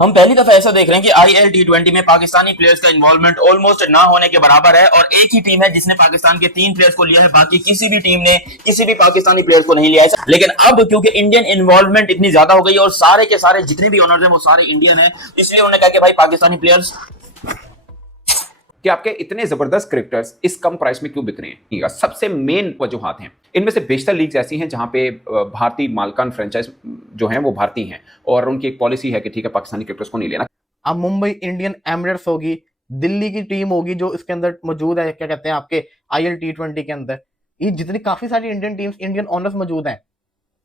हम पहली दफा ऐसा देख रहे हैं कि आईएल टी20 में पाकिस्तानी प्लेयर्स का इन्वॉल्वमेंट ऑलमोस्ट ना होने के बराबर है और एक ही टीम है जिसने पाकिस्तान के 3 प्लेयर्स को लिया है, बाकी किसी भी टीम ने किसी भी पाकिस्तानी प्लेयर्स को नहीं लिया है। लेकिन अब क्योंकि इंडियन इन्वॉल्वमेंट इतनी ज्यादा हो गई है और सारे के सारे जितने भी ओनर्स हैं वो सारे इंडियन हैं, इसलिए उन्होंने कहा कि भाई पाकिस्तानी प्लेयर्स कि आपके इतने जबरदस्त क्रिकेटर्स इस कम प्राइस में क्यों बिक रहे हैं। सबसे मेन वजूहात हैं, इनमें से बेशतर लीग्स ऐसी हैं जहां पे भारतीय मालकान फ्रेंचाइज जो हैं वो भारतीय हैं और उनकी एक पॉलिसी है कि ठीक है पाकिस्तानी क्रिकेटर्स को नहीं लेना। अब मुंबई इंडियन एमिरेट्स होगी, दिल्ली की टीम होगी जो इसके अंदर मौजूद है, क्या कहते हैं आपके आईएल टी20 के अंदर, ये जितनी काफी सारी इंडियन टीम्स, इंडियन ओनर्स मौजूद हैं,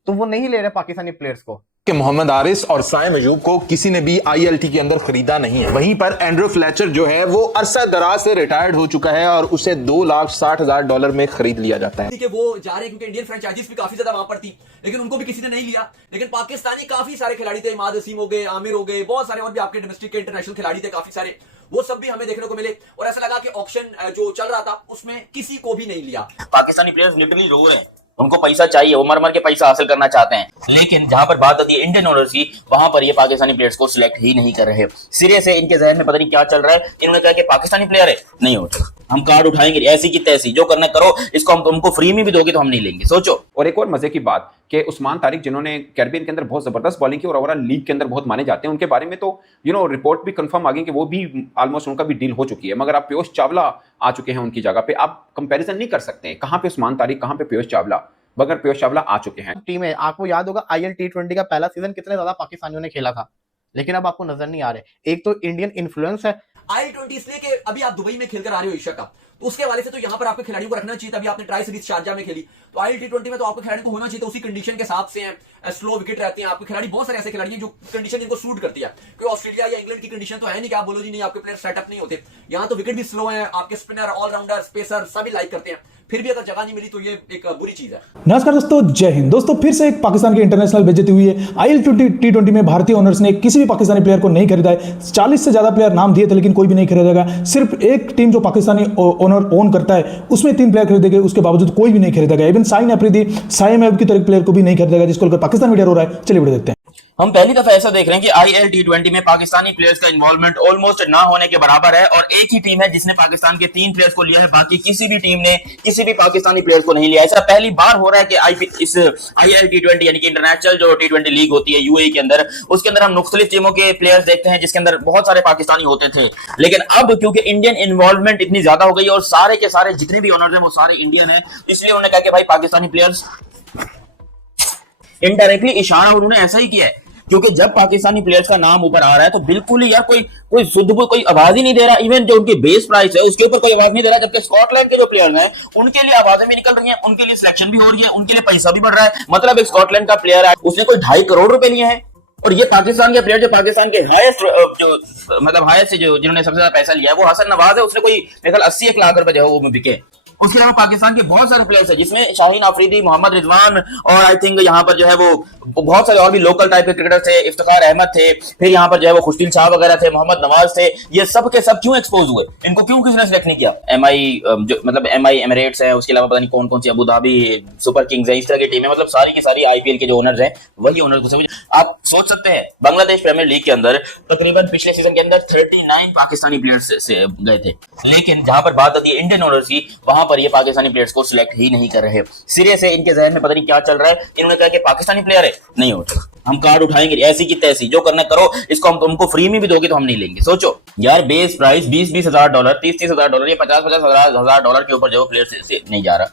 तो वो नहीं ले रहे पाकिस्तानी प्लेयर्स को। कि मोहम्मद आरिस और साइम अयूब को किसी ने भी आईएलटी के अंदर खरीदा नहीं है। वहीं पर एंड्रू फ्लेचर जो है वो अरसा दराज से रिटायर्ड हो चुका है और उसे $2,60,000 में खरीद लिया जाता है। वो जा रहे हैं क्योंकि इंडियन फ्रेंचाइजीज भी काफी ज्यादा वहां पर थी, लेकिन उनको भी किसी ने नहीं लिया। लेकिन पाकिस्तानी काफी सारे खिलाड़ी थे, इमाद असीम हो गए, आमिर हो गए, बहुत सारे और भी आपके डोमेस्टिक के इंटरनेशनल खिलाड़ी थे काफी सारे, वो सब भी हमें देखने को मिले और ऐसा लगा कि ऑक्शन जो चल रहा था उसमें किसी को भी नहीं लिया। पाकिस्तानी प्लेयर्स लिटरली रो रहे हैं, उनको पैसा चाहिए, वो मर मर के पैसा हासिल करना चाहते हैं, लेकिन जहां पर बात आती है इंडियन ओनर्स की, वहां पर ये पाकिस्तानी प्लेयर्स को सिलेक्ट ही नहीं कर रहे। सिरे से इनके जहन में पता नहीं क्या चल रहा है। इन्होंने कहा कि पाकिस्तानी प्लेयर है नहीं होता, हम कार्ड उठाएंगे ऐसी की तैसी, जो करना करो, इसको हम तुमको फ्री में भी दोगे तो हम नहीं लेंगे। सोचो। और एक और मजे की बात कि उस्मान तारिक जिन्होंने कैरिबियन के अंदर बहुत जबरदस्त बॉलिंग की और ओवरऑल लीग के अंदर बहुत माने जाते हैं, उनके बारे में तो रिपोर्ट भी कंफर्म आ गई कि वो भी ऑलमोस्ट उनका भी डील हो चुकी है। मगर आप पीयूष चावला आ चुके हैं उनकी जगह पे, आप कंपैरिजन नहीं कर सकते कहां पे उस्मान तारिक, कहां पे पीयूष चावला, मगर पीयूष चावला आ चुके हैं। टीम है, आपको याद होगा आईएल टी20 का पहला सीजन कितने ज्यादा पाकिस्तानियों ने खेला था, लेकिन अब आपको नजर नहीं आ रहे। एक तो इंडियन इन्फ्लुएंस है। आई20 इसलिए कि अभी आप दुबई में खेलकर आ रहे हो एशिया कप, तो उसके हवाले से तो यहाँ पर आपके खिलाड़ियों को रखना चाहिए। तभी आपने ट्राई सीरीज शारजा में खेली, तो आई टी20 में तो आपके खिलाड़ी को होना चाहिए, तो उसी कंडीशन के हिसाब से हैं, स्लो विकेट रहते हैं आपके खिलाड़ी, बहुत सारे ऐसे खिलाड़ी हैं जो कंडीशन इनको सूट करती है। कोई ऑस्ट्रेलिया या इंग्लैंड की कंडीशन तो है नहीं कि आप बोलो जी नहीं आपके प्लेयर सेटअप नहीं होते। यहाँ तो विकेट भी स्लो है, आपके स्पिनर, ऑलराउंडर, स्पेसर सभी लाइक करते हैं, फिर भी अगर जगह नहीं मिली तो ये एक बुरी चीज है। नमस्कार दोस्तों, जय हिंद। दोस्तों फिर से एक पाकिस्तान के इंटरनेशनल बेइज्जती हुई है। आईएल टी20 में भारतीय ओनर्स ने किसी भी पाकिस्तानी प्लेयर को नहीं खरीदा है। 40 से ज्यादा प्लेयर नाम दिए थे लेकिन कोई भी नहीं खरीदेगा। सिर्फ एक टीम जो पाकिस्तानी ओनर ओन करता है उसमें 3 प्लेयर खरीदे गए, उसके बावजूद कोई भी नहीं खरीदेगा। इवन साइन अफरीदी, साइम अयूब की तरह प्लेयर को भी नहीं खरीदेगा, जिसको लेकर पाकिस्तान मीडिया रो रहा है। चलिए वीडियो देखते हैं। हम पहली दफा ऐसा देख रहे हैं कि आईएल टी20 में पाकिस्तानी प्लेयर्स का इन्वॉल्वमेंट ऑलमोस्ट ना होने के बराबर है और एक ही टीम है जिसने पाकिस्तान के 3 प्लेयर्स को लिया है, बाकी किसी भी टीम ने किसी भी पाकिस्तानी प्लेयर्स को नहीं लिया। ऐसा पहली बार हो रहा है कि इस आईएल टी20 यानी कि इंटरनेशनल जो टी20 लीग होती है यूएई के अंदर, उसके अंदर हम मुख्तलिफ टीमों के प्लेयर्स देखते हैं जिसके अंदर बहुत सारे पाकिस्तानी होते थे। लेकिन अब क्योंकि इंडियन इन्वॉल्वमेंट इतनी ज्यादा हो गई है और सारे के सारे जितने भी ओनर्स हैं वो सारे इंडियन है, इसलिए उन्होंने कहा कि भाई पाकिस्तानी प्लेयर्स, इनडायरेक्टली इशारा उन्होंने ऐसा ही किया है, क्योंकि जब पाकिस्तानी प्लेयर्स का नाम ऊपर आ रहा है तो बिल्कुल ही यार कोई शुद्ध कोई आवाज ही नहीं दे रहा। इवन जो उनकी बेस प्राइस है उसके ऊपर कोई आवाज नहीं दे रहा, जबकि स्कॉटलैंड के जो प्लेयर्स हैं उनके लिए आवाजें भी निकल रही हैं, उनके लिए सिलेक्शन भी हो रही है, उनके लिए पैसा भी बढ़ रहा है। मतलब एक स्कॉटलैंड का प्लेयर है, उसने कोई 2.5 करोड़ रुपए लिए हैं, और ये पाकिस्तान के प्लेयर जो पाकिस्तान के हाईएस्ट मतलब हाईएस्ट जो जिन्होंने सबसे ज्यादा पैसा लिया है वो हसन नवाज है, उसने कोई मेरे ख्याल 80 लाख रुपए जो है वो बिके। उसके अलावा पाकिस्तान के बहुत सारे प्लेयर्स हैं जिसमें शाहीन आफरीदी, मोहम्मद रिजवान और आई थिंक यहाँ पर जो है वो बहुत सारे और भी लोकल टाइप के क्रिकेटर थे, इफ्तिखार अहमद थे, फिर यहाँ पर जो है वो खुशदिल शाह वगैरह थे, मोहम्मद नवाज थे। ये सब के सब क्यों एक्सपोज हुए? इनको क्यों किसी ने सिलेक्ट नहीं किया? एमआई एमिरेट्स है, उसके अलावा पता नहीं कौन कौन सी अबू धाबी सुपर किंग्स है, इस तरह की टीमें, मतलब सारी की सारी आईपीएल के जो ओनर्स हैं वही ओनर्स। आप सोच सकते हैं बांग्लादेश प्रीमियर लीग के अंदर तकरीबन पिछले सीजन के अंदर 39 पाकिस्तानी प्लेयर्स से गए थे, लेकिन जहां पर बात आती है इंडियन ओनर्स की, वहां पर ये पाकिस्तानी प्लेयर्स को सिलेक्ट ही नहीं कर रहे। सिरे से इनके जहन में पता नहीं क्या चल रहा है। इन्होंने कहा कि पाकिस्तानी प्लेयर है नहीं होता, हम कार्ड उठाएंगे ऐसी की तैसी, जो करना करो, इसको हम तुमको फ्री में भी दोगे तो हम नहीं लेंगे। सोचो यार, बेस प्राइस $20,000, $30,000 या $50,000 के ऊपर जो प्लेयर से नहीं जा रहा,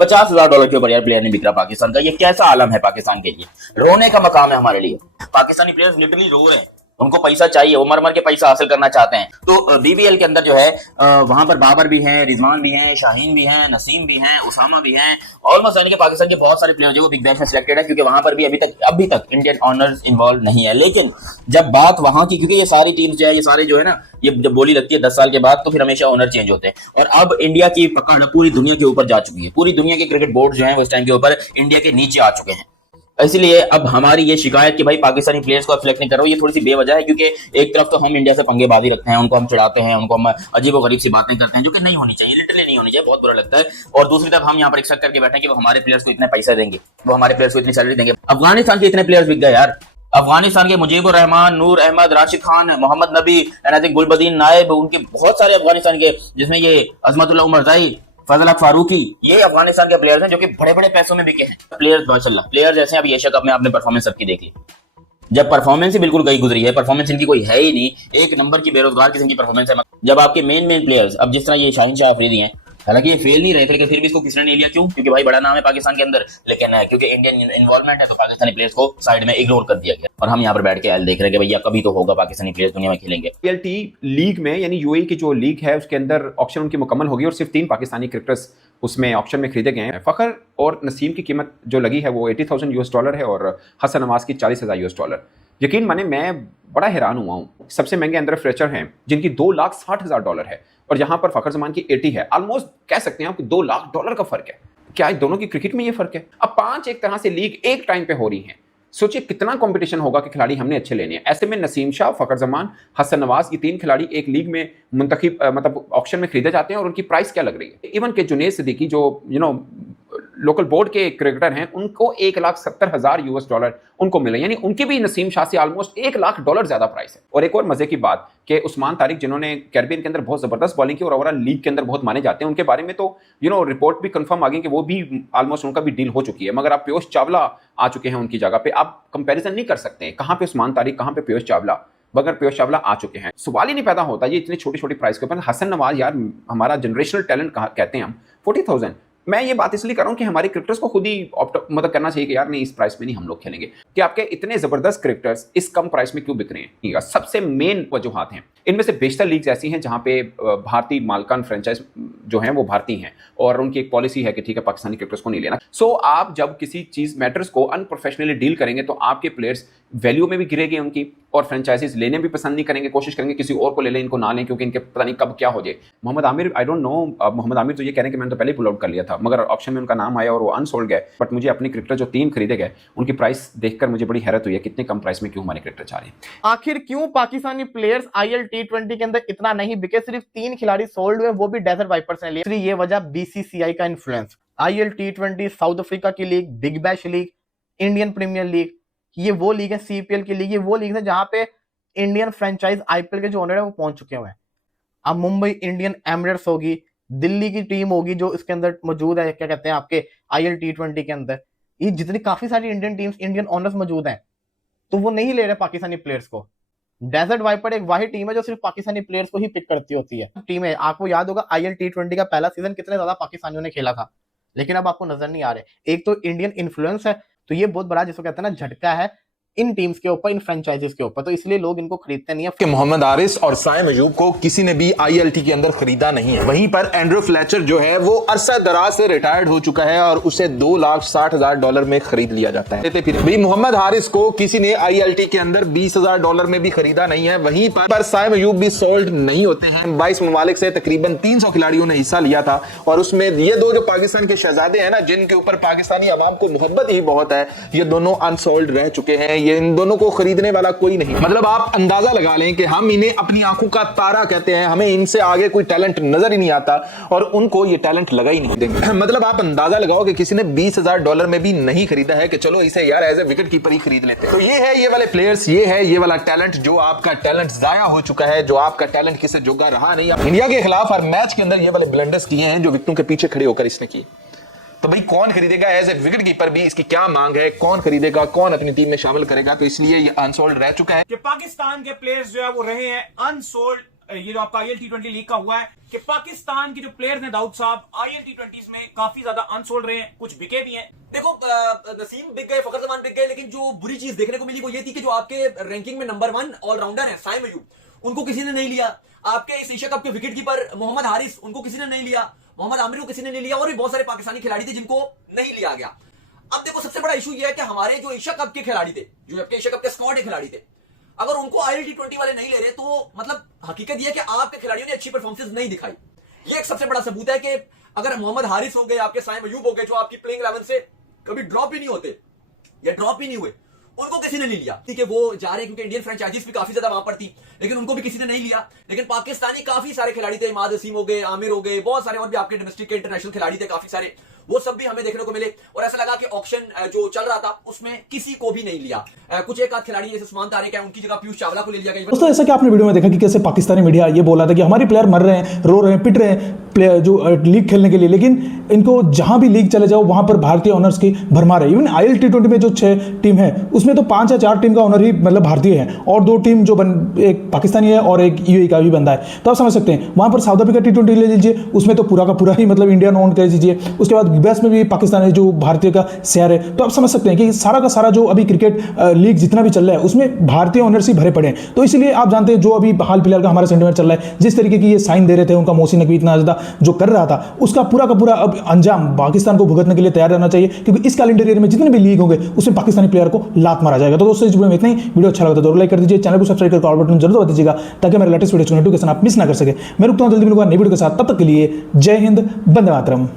$50,000 के ऊपर यार प्लेयर नहीं बिक रहा पाकिस्तान का। ये कैसा आलम है पाकिस्तान के लिए? रोने का मकाम है हमारे लिए। पाकिस्तानी प्लेयर्स लिटरली रो रहे हैं, उनको पैसा चाहिए, वो मर मर के पैसा हासिल करना चाहते हैं। तो बीबीएल के अंदर जो है वहां पर बाबर भी हैं, रिजवान भी हैं, शाहीन भी हैं, नसीम भी हैं, उसामा भी हैं, ऑलमोस्ट यानी कि पाकिस्तान के बहुत सारे प्लेयर जो बिग बैश में सिलेक्टेड है, क्योंकि वहां पर भी अभी तक इंडियन ऑनर्स इन्वॉल्व नहीं है। लेकिन जब बात वहां की, क्योंकि ये सारी टीम्स जो है, ये सारे जो है ना, ये जब बोली लगती है 10 साल के बाद तो फिर हमेशा ओनर चेंज होते हैं। और अब इंडिया की पकड़ पूरी दुनिया के ऊपर जा चुकी है। पूरी दुनिया के क्रिकेट बोर्ड जो है वो इस टाइम के ऊपर इंडिया के नीचे आ चुके हैं। इसलिए अब हमारी ये शिकायत कि भाई पाकिस्तानी प्लेयर्स को सिलेक्ट नहीं करो, ये थोड़ी सी बेवजह है, क्योंकि एक तरफ तो हम इंडिया से पंगेबाजी रखते हैं, उनको हम चिढ़ाते हैं, उनको हम अजीबो गरीब सी बातें करते हैं जो कि नहीं होनी चाहिए, लिटरली नहीं होनी चाहिए, बहुत बुरा लगता है। और दूसरी तरफ हम यहाँ पर एक्सपेक्ट करके बैठे हैं कि वो हमारे प्लेयर्स को इतने पैसा देंगे, वो हमारे प्लेयर्स को इतनी सैलरी देंगे। अफगानिस्तान के इतने प्लेयर्स बिक गए यार, अफगानिस्तान के मुजीबुर रहमान, नूर अहमद, राशिद खान, मोहम्मद नबी एंड आई थिंक गुलबदीन नायब, उनके बहुत सारे अफगानिस्तान के, जिसमें ये अजमतुल्लाह उमरजाई, फजल फारूकी, ये अफगानिस्तान के प्लेयर्स हैं जो कि बड़े बड़े पैसों में बिके हैं। प्लेयर्स माशाल्लाह, प्लेयर जैसे अभी एशिया कप में आपने परफॉर्मेंस सबकी देख ली, जब परफॉर्मेंस ही बिल्कुल गई गुजरी है, परफॉर्मेंस इनकी कोई है ही नहीं, एक नंबर की बेरोजगार किस्म की परफॉर्मेंस है। जब आपके मेन प्लेयर्स, अब जिस तरह ये शाहीन शाह अफरीदी हैं, हालांकि ये फेल नहीं रहे थे, लेकिन फिर भी इसको किसने नहीं लिया, क्यों? क्योंकि भाई बड़ा नाम है पाकिस्तान के अंदर, लेकिन क्योंकि इंडियन इन्वॉल्वमेंट है तो पाकिस्तानी प्लेयर्स को साइड में इग्नोर कर दिया गया, और हम यहाँ पर बैठ के देख रहे हैं कि भैया कभी तो होगा पाकिस्तानी प्लेयर्स दुनिया में खेलेंगे। आईएलटी लीग में, यानी यूएई की जो लीग है उसके अंदर ऑक्शन उनकी मुकम्मल होगी और सिर्फ 3 पाकिस्तानी क्रिकेटर्स उसमें ऑक्शन में खरीदे गए हैं। फखर और नसीम की कीमत जो लगी है वो $80,000 है और हसन नवाज की $40,000। यकीन माने मैं बड़ा हैरान हुआ हूँ। सबसे महंगे अंदर फ्रेचर हैं जिनकी $2,60,000 है और यहाँ पर फखर जमान की 80 है। ऑलमोस्ट कह सकते हैं आप कि $2 लाख का फर्क है। क्या इन दोनों की क्रिकेट में ये फर्क है? अब 5 एक तरह से लीग एक टाइम पे हो रही हैं। सोचिए कितना कंपटीशन होगा कि खिलाड़ी हमने अच्छे लेने हैं। ऐसे में नसीम शाह, फखर जमान, हसन नवाज, ये 3 खिलाड़ी एक लीग में मुंतखब मतलब ऑक्शन में खरीदे जाते हैं और उनकी प्राइस क्या लग रही है। इवन के जुनेद सिद्दीकी जो लोकल बोर्ड के क्रिकेटर हैं, उनको $1,70,000 उनको मिले, यानी उनकी भी नसीम शाह से ऑलमोस्ट $1 लाख ज्यादा प्राइस है। और एक और मजे की बात कि उस्मान तारिक, जिन्होंने कैरिबियन के अंदर बहुत जबरदस्त बॉलिंग की और ओवरऑल लीग के अंदर बहुत माने जाते हैं, उनके बारे में तो रिपोर्ट भी कंफर्म आ गई कि वो भी ऑलमोस्ट उनका भी डील हो चुकी है। मगर अब पीयूष चावला आ चुके हैं उनकी जगह पे। आप कंपेरिजन नहीं कर सकते हैं, कहां पे उस्मान तारिक, कहां पे पीयूष चावला, मगर पीयूष चावला आ चुके हैं। सवाल ही नहीं पैदा होता ये इतनी छोटी छोटी प्राइस के ऊपर। हसन नवाज यार हमारा जनरेशनल टैलेंट कहते हैं हम, 40,000। मैं ये बात इसलिए कर रहा हूं कि हमारे क्रिकेटर्स को खुद ही मतलब करना चाहिए कि यार नहीं, इस प्राइस में नहीं हम लोग खेलेंगे। कि आपके इतने जबरदस्त क्रिकेटर्स इस कम प्राइस में क्यों बिक रहे हैं? सबसे मेन वजूहात हैं। इनमें से बेशतर लीग्स ऐसी हैं जहां पे भारतीय मालकान फ्रेंचाइज जो हैं वो भारतीय हैं और उनकी एक पॉलिसी है कि ठीक है पाकिस्तानी क्रिकेटर्स को नहीं लेना। सो आप जब किसी चीज मैटर्स को अनप्रोफेशनली डील करेंगे तो आपके प्लेयर्स वैल्यू में भी गिरेगी उनकी, और फ्रेंचाइजीज लेने भी पसंद नहीं करेंगे, कोशिश करेंगे किसी और को ले लें, इनको ना लें, क्योंकि इनके पता नहीं कब क्या हो जाए। Mohammad Aamir, I don't know, Mohammad Aamir तो ये कह रहे हैं कि मैंने तो पहले पुल आउट कर लिया था, मगर ऑप्शन में उनका नाम आया और वो अनसोल्ड गए। बट मुझे अपने क्रिकेटर जो 3 खरीदे गए उनकी प्राइस देखकर मुझे बड़ी हैरत हुई है, कितने कम प्राइस में क्यों हमारे क्रिकेटर जा रहे हैं। आखिर क्यों पाकिस्तानी प्लेयर्स आईएल T20 के अंदर इतना नहीं बिके? सिर्फ 3 खिलाड़ी सोल्ड हुए, वो भी डेजर्ट वाइपर्स ने लिए। ये वजह बीसीसीआई का influence. IL T20 South Africa की लीग, Big Bash League, Indian Premier League, ये वो लीग है, सीपीएल की लीग, ये वो लीग है जहां पे इंडियन फ्रेंचाइज आईपीएल के जो ओनर है वो पहुंच चुके हुए हैं। अब मुंबई इंडियन एमिरेट्स होगी, दिल्ली की टीम होगी जो इसके अंदर मौजूद है, क्या कहते हैं आपके आईएल T20 के अंदर, ये जितनी काफी सारी इंडियन टीम्स, इंडियन ओनर्स मौजूद हैं, तो वो नहीं ले रहे पाकिस्तानी प्लेयर्स को। डेजर्ट वाइपर एक वाहिद टीम है जो सिर्फ पाकिस्तानी प्लेयर्स को ही पिक करती होती है। टीम है, आपको याद होगा आईएल T20 का पहला सीजन कितने ज्यादा पाकिस्तानियों ने खेला था, लेकिन अब आपको नजर नहीं आ रहे। एक तो इंडियन इन्फ्लुएंस है, तो ये बहुत बड़ा जिसको कहते हैं ना झटका है इन टीम्स के ऊपर, इन फ्रेंचाइजीज के ऊपर, तो इसलिए लोग इनको खरीदते नहीं है। कि मोहम्मद हारिस और साइम अयूब को किसी ने भी आईएलटी के अंदर खरीदा नहीं है। वहीं पर एंड्रू फ्लेचर जो है वो अरसा दराज से रिटायर्ड हो चुका है और उसे $2,60,000 में खरीद लिया जाता है। फिर मोहम्मद हारिस को किसी ने आईएलटी के अंदर $20,000 में भी खरीदा नहीं है। वहीं पर साइम अयूब भी सोल्ड नहीं होते हैं। 22 ममालिक से तकरीबन 300 खिलाड़ियों ने हिस्सा लिया था और उसमें ये 2 जो पाकिस्तान के शहजादे हैं ना, जिनके ऊपर पाकिस्तानी अवाम को मोहब्बत ही बहुत है, ये दोनों अनसोल्ड रह चुके हैं। ये इन दोनों को खरीदने वाला कोई नहीं। मतलब आप अंदाजा लगा लें कि हम इन्हें अपनी आंखों का तारा कहते हैं, हमें इनसे आगे कोई टैलेंट नजर ही नहीं आता और उनको ये टैलेंट लगा ही नहीं देंगे। मतलब आप अंदाजा लगाओ कि किसी ने $20,000 में भी नहीं खरीदा है कि चलो इसे यार एज ए विकेट कीपर ही खरीद लेते हैं। तो ये है ये वाले प्लेयर्स, ये है ये वाला टैलेंट, जो आपका टैलेंट जाया हो चुका है, जो आपका टैलेंट किसी जोगा रहा नहीं। इंडिया के खिलाफ हर मैच के अंदर ये वाले ब्लंडर्स किए हैं जो विकेटों के पीछे खड़े होकर इसने किए। तो भाई कौन खरीदेगा एज ए विकेट कीपर भी, इसकी क्या मांग है, कौन खरीदेगा, कौन अपनी टीम में शामिल करेगा? तो इसलिए ये अनसोल्ड रह चुका है कि पाकिस्तान के प्लेयर्स जो है वो रहे हैं अनसोल्ड। ये जो आपका आईएल T20 लीग का हुआ है कि पाकिस्तान के जो प्लेयर्स हैं दाऊद साहब, आईएल T20 में काफी ज्यादा अनसोल्ड रहे हैं, कुछ बिके भी हैं। देखो नसीम बिक गए, फखर जमान बिक गए, लेकिन जो बुरी चीज देखने को मिली वो ये थी कि जो आपके रैंकिंग में नंबर 1 ऑलराउंडर है साइम अयूब, उनको किसी ने नहीं लिया। आपके इस एशिया कप के विकेट कीपर मोहम्मद हारिस, उनको किसी ने नहीं लिया। मोहम्मद आमिर को किसी ने नहीं लिया और भी बहुत सारे पाकिस्तानी खिलाड़ी थे जिनको नहीं लिया गया। अब देखो सबसे बड़ा इशू ये है कि हमारे जो एशिया कप के खिलाड़ी थे, जो आपके एशिया कप के स्क्वाड के खिलाड़ी थे, अगर उनको आईएल T20 वाले नहीं ले रहे तो मतलब हकीकत यह है कि आपके खिलाड़ियों ने अच्छी परफॉर्मेंस नहीं दिखाई। ये एक सबसे बड़ा सबूत है कि अगर मोहम्मद हारिस हो गए, आपके साइम अयूब हो गए, जो आपकी प्लेइंग 11 से कभी ड्रॉप ही नहीं होते या ड्रॉप ही नहीं हुए, उनको किसी ने नहीं लिया। ठीक है, वो जा रहे क्योंकि इंडियन फ्रेंचाइजीज भी काफी ज्यादा वहां पर थी, लेकिन उनको भी किसी ने नहीं लिया। लेकिन पाकिस्तानी काफी सारे खिलाड़ी थे, इमाद वसीम हो गए, आमिर हो गए, बहुत सारे और भी आपके डोमेस्टिक के इंटरनेशनल खिलाड़ी थे काफी सारे, वो सब भी हमें देखने को मिले और ऐसा लगा कि ऑक्शन जो चल रहा था उसमें किसी को भी नहीं लिया। कुछ एक आध खिलाड़ी जैसे उस्मान तारिक है, उनकी जगह पीयूष चावला को ले लिया गया। दोस्तों जैसा कि आपने वीडियो में देखा कि कैसे पाकिस्तानी मीडिया ये बोला था कि हमारे प्लेयर मर रहे हैं, रो रहे हैं, पिट रहे हैं प्लेयर जो लीग खेलने के लिए, लेकिन इनको जहां भी लीग चले जाओ वहां पर भारतीय ओनर्स की भरमार है। इवन आईएल टी20 में जो 6 टीम है उसमें तो 5 या 4 टीम का ओनर ही मतलब भारतीय है और 2 टीम जो एक पाकिस्तानी है और एक यूएई का भी बंदा है। तो आप समझ सकते हैं वहां पर साउथ अफ्रीका टी20 ले लीजिए, उसमें तो पूरा का पूरा ही मतलब इंडियन ओन कर दीजिए। उसके बाद बेस्ट में भी पाकिस्तानी जो भारतीय का शेयर है। तो आप समझ सकते हैं कि सारा का सारा जो अभी क्रिकेट लीग जितना भी चल रहा है उसमें भारतीय ओनर्स ही भरे पड़े हैं। तो इसलिए आप जानते हैं जो अभी हाल फिलहाल का हमारा सेंटीमेंट चल रहा है, जिस तरीके की ये साइन दे रहे थे उनका मोहसिन नकवी इतना ज्यादा जो कर रहा था, उसका पूरा का पूरा अब अंजाम पाकिस्तान को भुगतने के लिए तैयार रहना चाहिए, क्योंकि इस कैलेंडर ईयर में जितने भी लीग होंगे उसमें पाकिस्तानी प्लेयर को लात मारा जाएगा। तो दोस्तों इस वीडियो में इतना ही। वीडियो अच्छा लगा तो लाइक कर दीजिए, चैनल को सब्सक्राइब करके ऑल बटन जरूर दबा दीजिएगा ताकि मेरे लेटेस्ट वीडियो की नोटिफिकेशन आप मिस ना कर सके। मैं रुकता हूं जल्दी मिलूंगा नई वीडियो के साथ, तब तक के लिए जय हिंद, वंदे मातरम।